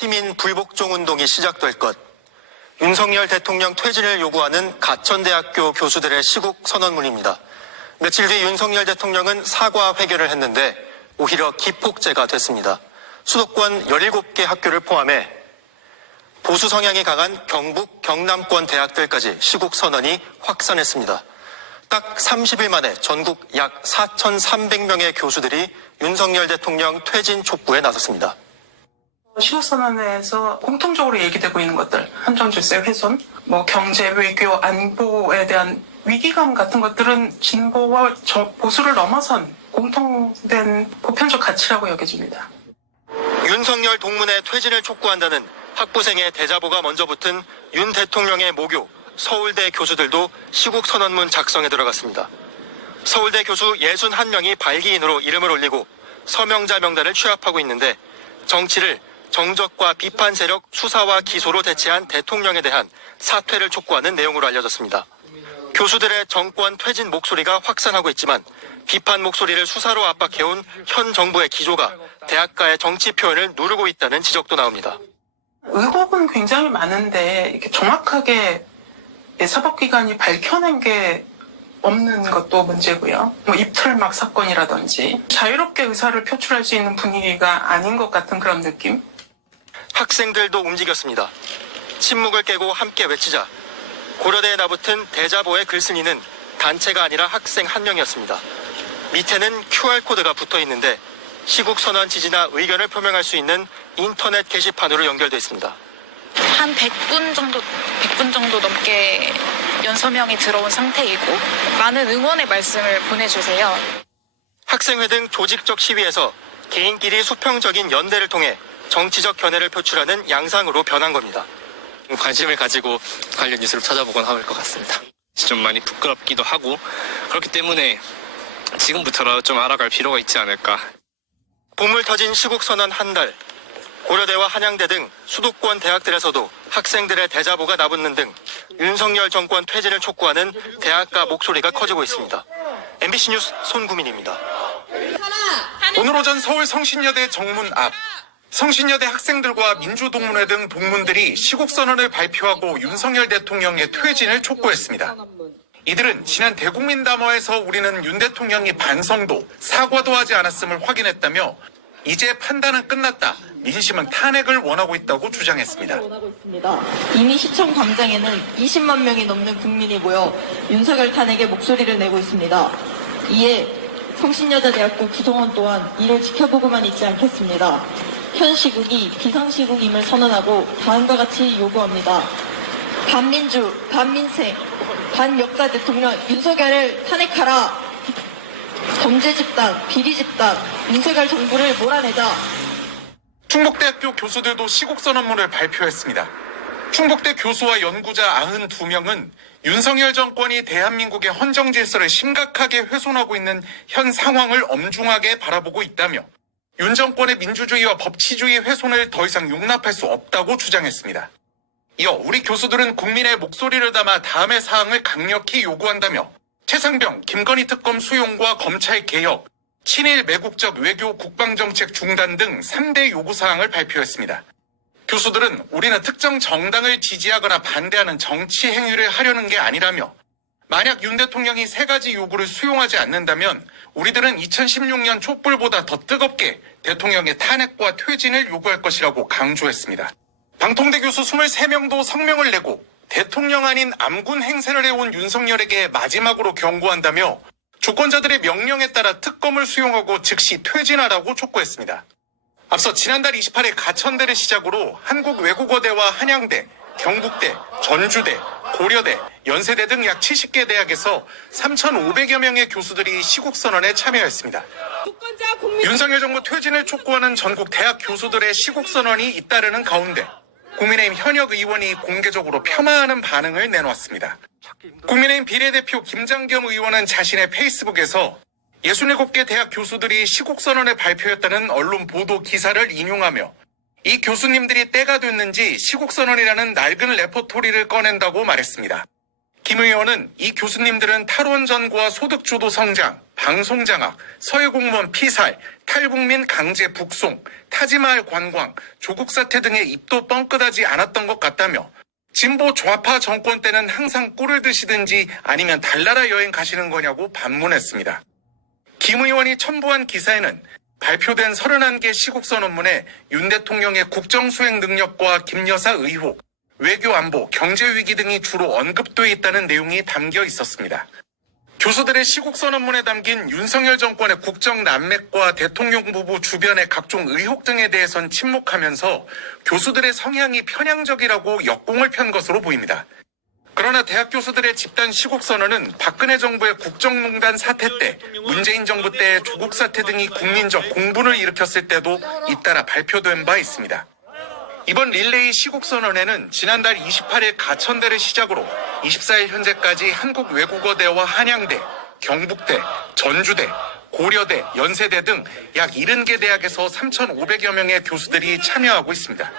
시민 불복종 운동이 시작될 것. 윤석열 대통령 퇴진을 요구하는 가천대학교 교수들의 시국 선언문입니다. 며칠 뒤 윤석열 대통령은 사과 회견을 했는데 오히려 기폭제가 됐습니다. 수도권 17개 학교를 포함해 보수 성향이 강한 경북, 경남권 대학들까지 시국 선언이 확산했습니다. 딱 30일 만에 전국 약 4,300명의 교수들이 윤석열 대통령 퇴진 촉구에 나섰습니다. 시국선언에서 공통적으로 얘기되고 있는 것들, 한정질세 훼손, 경제, 외교, 안보에 대한 위기감 같은 것들은 진보와 보수를 넘어선 공통된 보편적 가치라고 여겨집니다. 윤석열 동문의 퇴진을 촉구한다는 학부생의 대자보가 먼저 붙은 윤 대통령의 모교, 서울대 교수들도 시국선언문 작성에 들어갔습니다. 서울대 교수 61명이 발기인으로 이름을 올리고 서명자 명단을 취합하고 있는데 정치를 정적과 비판 세력 수사와 기소로 대체한 대통령에 대한 사퇴를 촉구하는 내용으로 알려졌습니다. 교수들의 정권 퇴진 목소리가 확산하고 있지만 비판 목소리를 수사로 압박해온 현 정부의 기조가 대학가의 정치 표현을 누르고 있다는 지적도 나옵니다. 의혹은 굉장히 많은데 이렇게 정확하게 사법기관이 밝혀낸 게 없는 것도 문제고요. 입틀막 사건이라든지 자유롭게 의사를 표출할 수 있는 분위기가 아닌 것 같은 그런 느낌? 학생들도 움직였습니다. 침묵을 깨고 함께 외치자. 고려대에 나붙은 대자보의 글쓴이는 단체가 아니라 학생 한 명이었습니다. 밑에는 QR코드가 붙어 있는데 시국선언 지지나 의견을 표명할 수 있는 인터넷 게시판으로 연결돼 있습니다. 한 100분 정도 넘게 연서명이 들어온 상태이고 많은 응원의 말씀을 보내주세요. 학생회 등 조직적 시위에서 개인끼리 수평적인 연대를 통해 정치적 견해를 표출하는 양상으로 변한 겁니다. 관심을 가지고 관련 뉴스를 찾아보곤 할 것 같습니다. 좀 많이 부끄럽기도 하고 그렇기 때문에 지금부터라도 좀 알아갈 필요가 있지 않을까. 보물 터진 시국선언 한 달. 고려대와 한양대 등 수도권 대학들에서도 학생들의 대자보가 나붙는 등 윤석열 정권 퇴진을 촉구하는 대학가 목소리가 커지고 있습니다. MBC 뉴스 손구민입니다. 오늘 오전 서울 성신여대 정문 앞 성신여대 학생들과 민주동문회 등 동문들이 시국선언을 발표하고 윤석열 대통령의 퇴진을 촉구했습니다. 이들은 지난 대국민담화에서 우리는 윤 대통령이 반성도 사과도 하지 않았음을 확인했다며 이제 판단은 끝났다. 민심은 탄핵을 원하고 있다고 주장했습니다. 이미 시청 광장에는 20만 명이 넘는 국민이 모여 윤석열 탄핵에 목소리를 내고 있습니다. 이에 성신여자대학교 구성원 또한 이를 지켜보고만 있지 않겠습니다. 현 시국이 비상시국임을 선언하고 다음과 같이 요구합니다. 반민주, 반민생, 반역사 대통령 윤석열을 탄핵하라. 범죄 집단, 비리 집단, 윤석열 정부를 몰아내자. 충북대학교 교수들도 시국선언문을 발표했습니다. 충북대 교수와 연구자 92명은 윤석열 정권이 대한민국의 헌정 질서를 심각하게 훼손하고 있는 현 상황을 엄중하게 바라보고 있다며 윤 정권의 민주주의와 법치주의 훼손을 더 이상 용납할 수 없다고 주장했습니다. 이어 우리 교수들은 국민의 목소리를 담아 다음의 사항을 강력히 요구한다며 최상병, 김건희 특검 수용과 검찰 개혁, 친일 매국적 외교 국방정책 중단 등 3대 요구사항을 발표했습니다. 교수들은 우리는 특정 정당을 지지하거나 반대하는 정치 행위를 하려는 게 아니라며 만약 윤 대통령이 3가지 요구를 수용하지 않는다면 우리들은 2016년 촛불보다 더 뜨겁게 대통령의 탄핵과 퇴진을 요구할 것이라고 강조했습니다. 방통대 교수 23명도 성명을 내고 대통령 아닌 암군 행세를 해온 윤석열에게 마지막으로 경고한다며 주권자들의 명령에 따라 특검을 수용하고 즉시 퇴진하라고 촉구했습니다. 앞서 지난달 28일 가천대를 시작으로 한국외국어대와 한양대, 경북대, 전주대, 고려대, 연세대 등 약 70개 대학에서 3,500여 명의 교수들이 시국선언에 참여했습니다. 윤석열 정부 퇴진을 촉구하는 전국 대학 교수들의 시국선언이 잇따르는 가운데 국민의힘 현역 의원이 공개적으로 폄하하는 반응을 내놓았습니다. 국민의힘 비례대표 김장겸 의원은 자신의 페이스북에서 67개 대학 교수들이 시국선언을 발표했다는 언론 보도 기사를 인용하며 이 교수님들이 때가 됐는지 시국선언이라는 낡은 레퍼토리를 꺼낸다고 말했습니다. 김 의원은 이 교수님들은 탈원전과 소득주도 성장, 방송장악, 서해공무원 피살, 탈북민 강제 북송, 타지마을 관광, 조국 사태 등의 입도 뻥끗하지 않았던 것 같다며 진보 좌파 정권 때는 항상 꿀을 드시든지 아니면 달나라 여행 가시는 거냐고 반문했습니다. 김 의원이 첨부한 기사에는 발표된 31개 시국선언문에 윤 대통령의 국정수행 능력과 김 여사 의혹, 외교 안보, 경제 위기 등이 주로 언급돼 있다는 내용이 담겨 있었습니다. 교수들의 시국선언문에 담긴 윤석열 정권의 국정 난맥과 대통령 부부 주변의 각종 의혹 등에 대해선 침묵하면서 교수들의 성향이 편향적이라고 역공을 편 것으로 보입니다. 그러나 대학 교수들의 집단 시국선언은 박근혜 정부의 국정농단 사태 때, 문재인 정부 때 조국 사태 등이 국민적 공분을 일으켰을 때도 잇따라 발표된 바 있습니다. 이번 릴레이 시국선언에는 지난달 28일 가천대를 시작으로 24일 현재까지 한국외국어대와 한양대, 경북대, 전주대, 고려대, 연세대 등 약 70개 대학에서 3,500여 명의 교수들이 참여하고 있습니다.